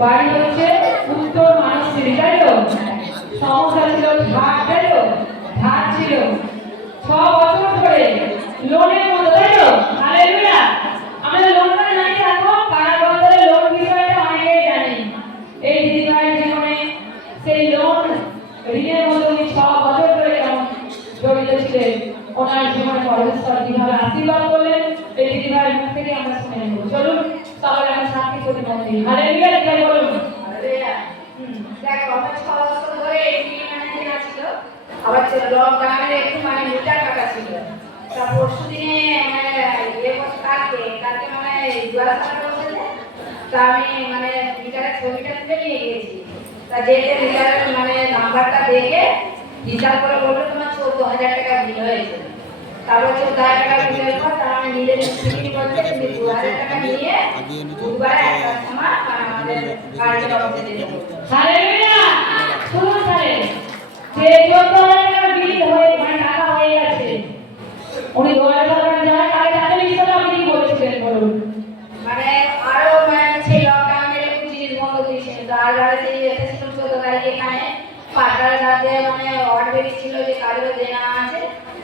বাড়ি হচ্ছে তাই তো সমস্যা ছিল ধার তাই তো ধার ছিল। ছ বছর ধরে লোনের মতো তাই তো আমাদের লোন নাই কারা বন্ধের লোন বিষয়টা অনেকেই জানি। এই দিদিভাইয়ের জীবনে সেই লোন ঋণের মতো উনি ছ বছর ধরে জড়িত ছিলেন, ওনার জীবনে পরমেশ্বর কীভাবে আশীর্বাদ করলেন, এই দিদিভাইয়ের মুখ থেকে আমরা শুনে নেব। চলুন আমরা সাক্ষী করি লকডাউনের একটু মানে মিটার কাটা ছিল তা পরশু দিনে মানে ইয়ে বছর কালকে কালকে মানে তা আমি মানে মিটারের ছবিটা তুলে নিয়ে গিয়েছি তা যেতে মিটারের মানে নাম্বারটা দেখে হিসাব করে বলল তোমার চোদ্দ হাজার টাকা বিল হয়েছে তারপর চোদ্দ হাজার টাকা বিলের পর তারা আমি নিজের বলছে তুমি দু হাজার টাকা নিয়ে বুধবার একটার সময় আমাদের অফিসে যেতে বলছে হালেলুয়া শুনুন তাহলে যে চোদ্দ হাজার টাকা বিল হয়ে মানে টাকা হয়ে গেছে উনি দোয়ারে সরকার যায় তাহলে তাদের আপনি কি বলছিলেন বলুন? মানে আরও মানে সেই লকডাউনের একটু জিনিস বন্ধ দিয়েছিল তার বাড়ি সেই এসেছিল চোদ্দ তারিখে এখানে। পাটার রাতে মানে অর্ডার বেরিয়েছিল যে কাজের দেনা আছে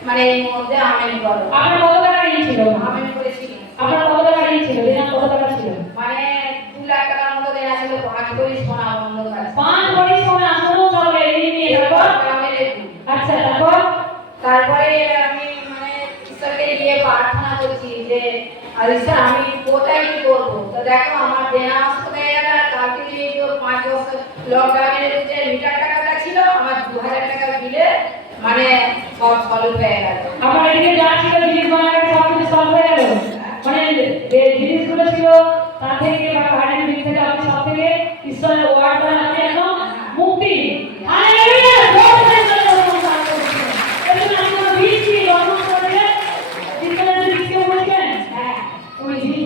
মানে এই মধ্যে আমেন করো। আপনার কত টাকা নিয়েছিল আমেন করেছিল। আপনার কত টাকা নিয়েছিল দেনা কত টাকা ছিল? মানে দু লাখ টাকার মতো দেনা ছিল পাঁচ করি সোনা গিয়ে প্রার্থনা করছি যে আরিসা আমি কোথায় কি করব? তো দেখো, আমার দেনা হয়ে গেল আর কালকে যে পাঁচ বছর লকডাউনের যে মিটার টাকাটা ছিল, আমার দু হাজার টাকা বিলে মানে সব সলভ হয়ে গেল। আমার এদিকে যা ছিল জিনিস